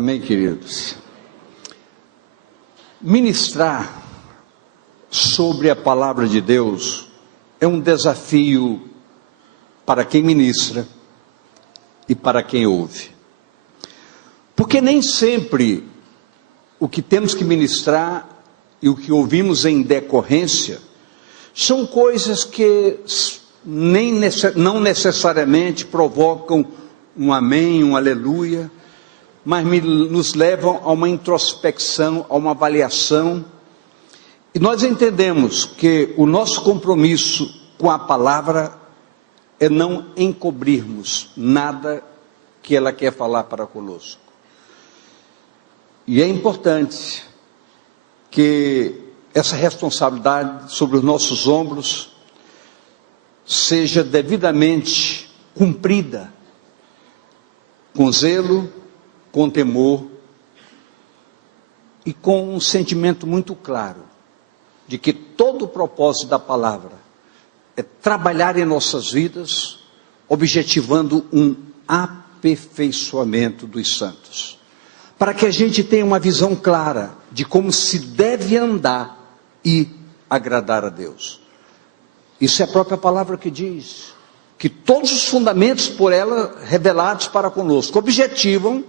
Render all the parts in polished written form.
Amém, queridos? Ministrar sobre a palavra de Deus é um desafio para quem ministra e para quem ouve. Porque nem sempre o que temos que ministrar e o que ouvimos em decorrência são coisas que não necessariamente provocam um amém, um aleluia, mas nos levam a uma introspecção, a uma avaliação. E nós entendemos que o nosso compromisso com a palavra é não encobrirmos nada que ela quer falar para conosco. E é importante que essa responsabilidade sobre os nossos ombros seja devidamente cumprida, com zelo, com temor e com um sentimento muito claro de que todo o propósito da palavra é trabalhar em nossas vidas, objetivando um aperfeiçoamento dos santos, para que a gente tenha uma visão clara de como se deve andar e agradar a Deus. Isso é a própria palavra que diz, que todos os fundamentos por ela revelados para conosco objetivam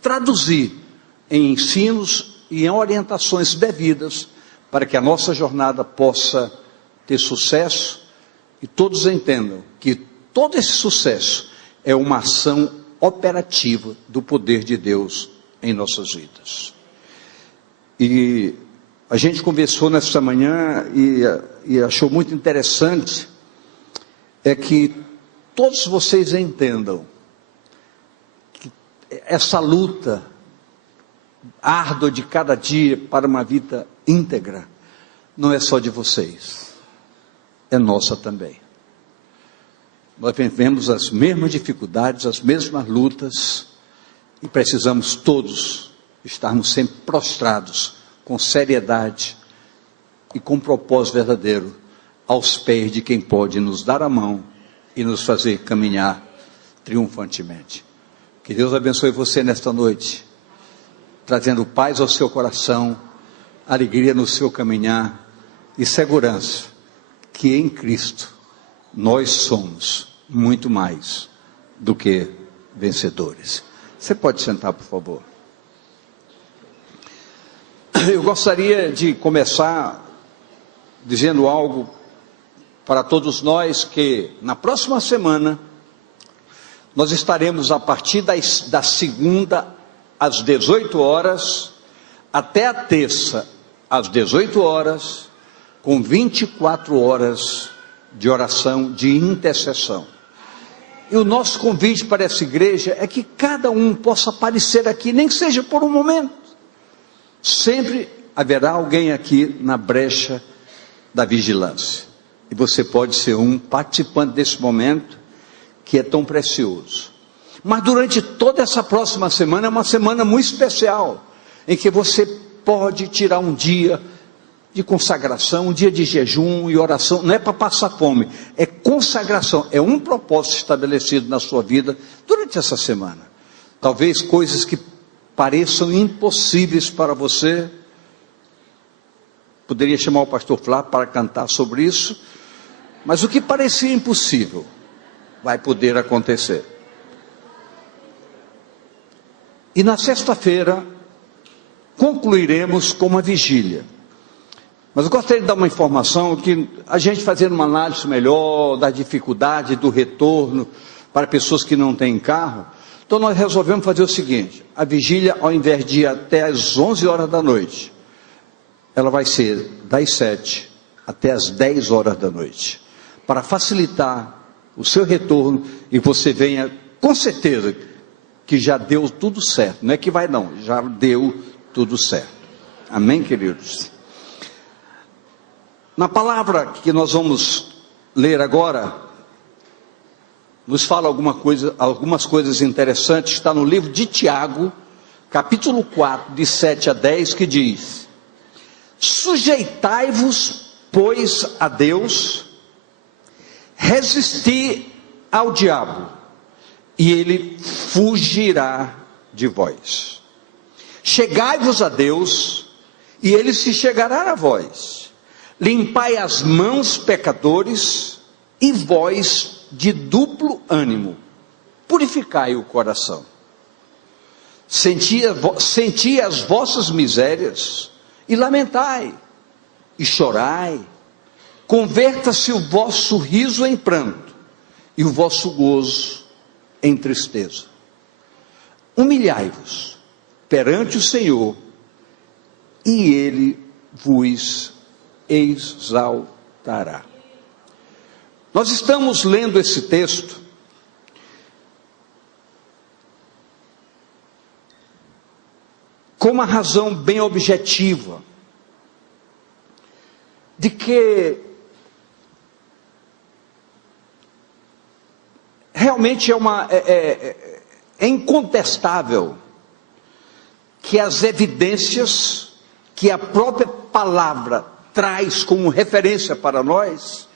traduzir em ensinos e em orientações devidas para que a nossa jornada possa ter sucesso e todos entendam que todo esse sucesso é uma ação operativa do poder de Deus em nossas vidas. E a gente conversou nesta manhã e achou muito interessante é que todos vocês entendam que essa luta árdua de cada dia para uma vida íntegra não é só de vocês, é nossa também. Nós vivemos as mesmas dificuldades, as mesmas lutas e precisamos todos estarmos sempre prostrados com seriedade e com propósito verdadeiro aos pés de quem pode nos dar a mão e nos fazer caminhar triunfantemente. Que Deus abençoe você nesta noite, trazendo paz ao seu coração, alegria no seu caminhar e segurança que em Cristo nós somos muito mais do que vencedores. Você pode sentar, por favor. Eu gostaria de começar dizendo algo para todos nós, que na próxima semana nós estaremos a partir da segunda às 18 horas até a terça às 18 horas com 24 horas de oração, de intercessão. E o nosso convite para essa igreja é que cada um possa aparecer aqui, nem que seja por um momento. Sempre haverá alguém aqui na brecha da vigilância. E você pode ser um participante desse momento que é tão precioso. Mas durante toda essa próxima semana é uma semana muito especial, em que você pode tirar um dia de consagração, um dia de jejum e oração. Não é para passar fome, é consagração, é um propósito estabelecido na sua vida durante essa semana. Talvez coisas que pareçam impossíveis para você, poderia chamar o pastor Flávio para cantar sobre isso, mas o que parecia impossível vai poder acontecer. E na sexta-feira concluiremos com uma vigília. Mas eu gostaria de dar uma informação que a gente fazendo uma análise melhor da dificuldade do retorno para pessoas que não têm carro, então nós resolvemos fazer o seguinte: a vigília, ao invés de ir até às 11 horas da noite, ela vai ser das 7 até às 10 horas da noite, para facilitar o seu retorno e você venha com certeza que já deu tudo certo. Não é que vai não, já deu tudo certo. Amém, queridos? Na palavra que nós vamos ler agora, nos fala algumas coisas interessantes. Está no livro de Tiago, capítulo 4, de 7 a 10, que diz: sujeitai-vos, pois, a Deus, resisti ao diabo, e ele fugirá de vós. Chegai-vos a Deus, e Ele se chegará a vós. Limpai as mãos, pecadores, e vós de duplo ânimo, purificai o coração. Senti as vossas misérias, e lamentai, e chorai. Converta-se o vosso riso em pranto, e o vosso gozo em tristeza. Humilhai-vos perante o Senhor, e Ele vos exaltará. Nós estamos lendo esse texto com uma razão bem objetiva, de que realmente é incontestável que as evidências que a própria palavra traz como referência para nós,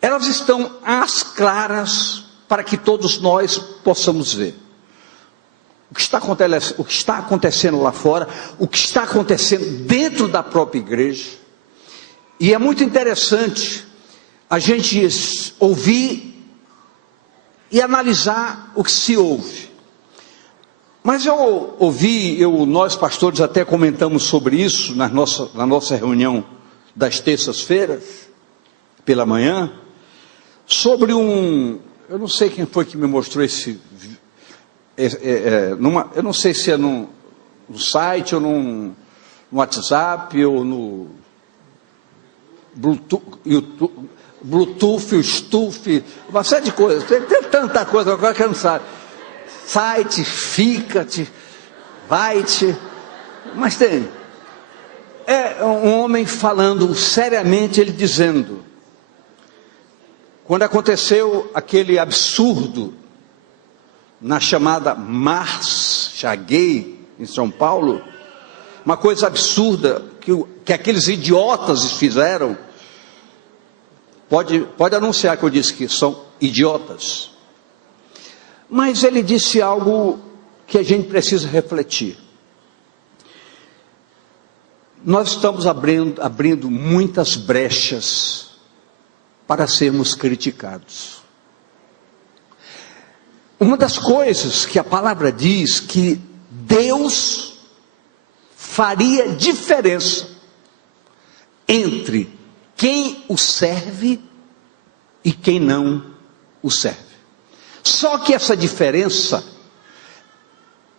elas estão às claras para que todos nós possamos ver. O que está acontecendo lá fora, o que está acontecendo dentro da própria igreja. E é muito interessante a gente ouvir e analisar o que se ouve. Mas eu ouvi, nós pastores até comentamos sobre isso na nossa reunião das terças-feiras, pela manhã, sobre eu não sei quem foi que me mostrou esse, eu não sei se é no site, ou no WhatsApp, ou no Bluetooth, Stuff, uma série de coisas, tem tanta coisa agora que eu não sabe. Site, Ficat, Vai-te, mas tem. É um homem falando seriamente, ele dizendo, quando aconteceu aquele absurdo na chamada Marcha-Gay em São Paulo, uma coisa absurda que aqueles idiotas fizeram, pode anunciar que eu disse que são idiotas, mas ele disse algo que a gente precisa refletir. Nós estamos abrindo muitas brechas para sermos criticados. Uma das coisas que a palavra diz que Deus faria diferença entre quem o serve e quem não o serve. Só que essa diferença,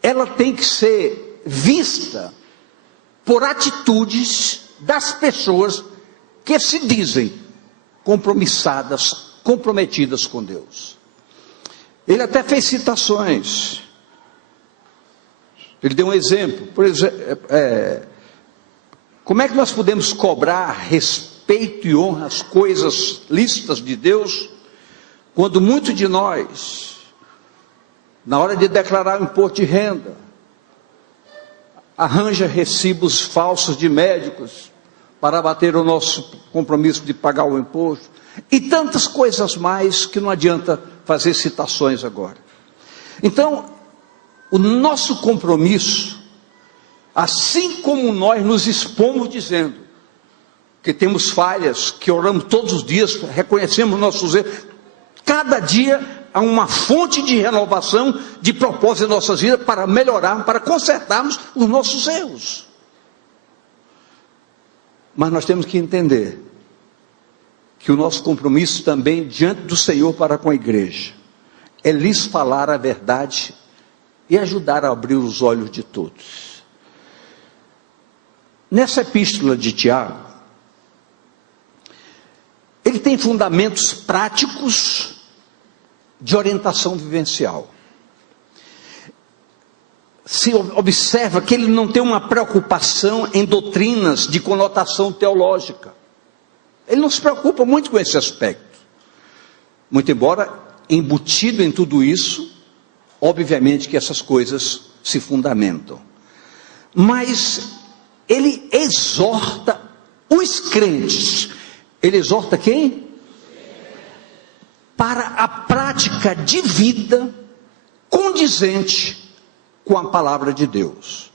ela tem que ser vista por atitudes das pessoas que se dizem comprometidas com Deus. Ele até fez citações. Ele deu um exemplo. Por exemplo, como é que nós podemos cobrar respeito e honra às coisas lícitas de Deus, quando muito de nós, na hora de declarar o imposto de renda, arranja recibos falsos de médicos para abater o nosso compromisso de pagar o imposto, e tantas coisas mais que não adianta fazer citações agora. Então, o nosso compromisso, assim como nós nos expomos dizendo que temos falhas, que oramos todos os dias, reconhecemos nossos erros, cada dia há uma fonte de renovação, de propósito em nossas vidas, para melhorar, para consertarmos os nossos erros. Mas nós temos que entender que o nosso compromisso também diante do Senhor para com a igreja é lhes falar a verdade e ajudar a abrir os olhos de todos. Nessa epístola de Tiago, ele tem fundamentos práticos de orientação vivencial. Se observa que ele não tem uma preocupação em doutrinas de conotação teológica. Ele não se preocupa muito com esse aspecto. Muito embora embutido em tudo isso, obviamente que essas coisas se fundamentam. Mas ele exorta os crentes. Ele exorta quem? Para a prática de vida condizente com a palavra de Deus.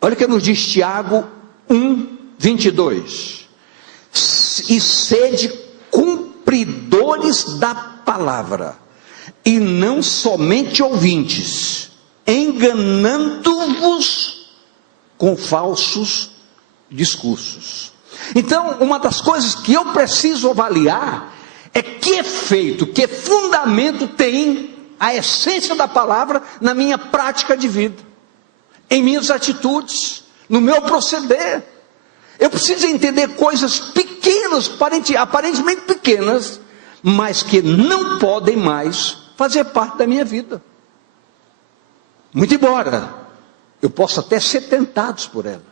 Olha o que nos diz Tiago 1:22. E sede cumpridores da palavra, e não somente ouvintes, enganando-vos com falsos discursos. Então, uma das coisas que eu preciso avaliar é que efeito, que fundamento tem a essência da palavra na minha prática de vida, em minhas atitudes, no meu proceder. Eu preciso entender coisas pequenas, aparentemente pequenas, mas que não podem mais fazer parte da minha vida. Muito embora eu possa até ser tentado por elas,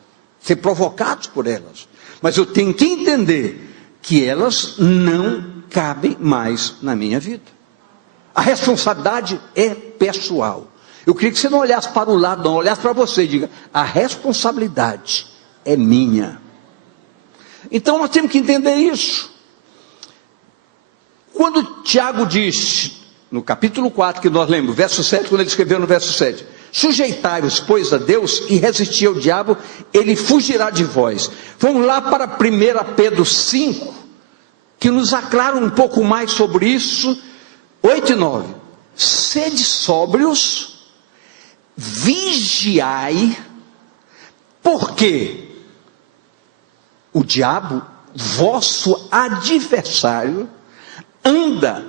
ser provocado por elas, mas eu tenho que entender que elas não cabem mais na minha vida. A responsabilidade é pessoal. Eu queria que você não olhasse para o lado, não olhasse para você e diga: a responsabilidade é minha. Então nós temos que entender isso. Quando Tiago diz, no capítulo 4, que nós lemos, verso 7, quando ele escreveu no verso 7, sujeitai-vos, pois, a Deus, e resisti ao diabo, ele fugirá de vós. Vamos lá para 1 Pedro 5, que nos aclara um pouco mais sobre isso, 8 e 9. Sede sóbrios, vigiai, porque o diabo, vosso adversário, anda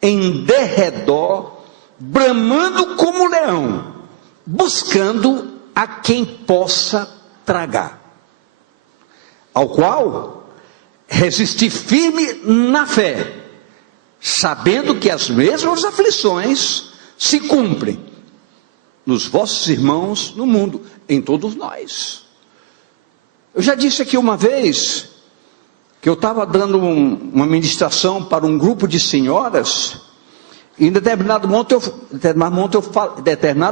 em derredor, bramando como leão, buscando a quem possa tragar, ao qual resistir firme na fé, sabendo que as mesmas aflições se cumprem nos vossos irmãos no mundo, em todos nós. Eu já disse aqui uma vez que eu estava dando uma ministração para um grupo de senhoras, e em determinado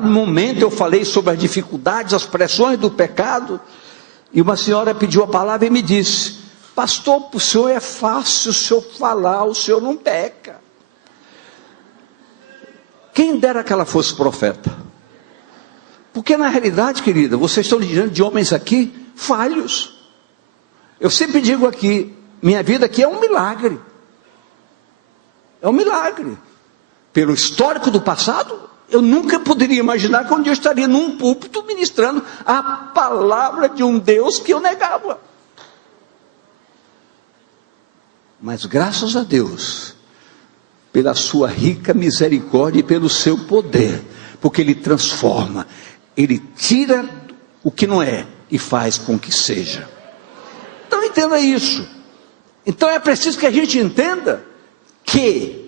momento eu falei sobre as dificuldades, as pressões do pecado, e uma senhora pediu a palavra e me disse: pastor, para o senhor é fácil o senhor falar, o senhor não peca. Quem dera que ela fosse profeta, porque na realidade, querida, vocês estão diante de homens aqui falhos. Eu sempre digo aqui, minha vida aqui é um milagre. É um milagre. Pelo histórico do passado, eu nunca poderia imaginar que um dia eu estaria num púlpito ministrando a palavra de um Deus que eu negava. Mas graças a Deus, pela sua rica misericórdia e pelo seu poder, porque Ele transforma, Ele tira o que não é e faz com que seja. Então entenda isso. Então é preciso que a gente entenda que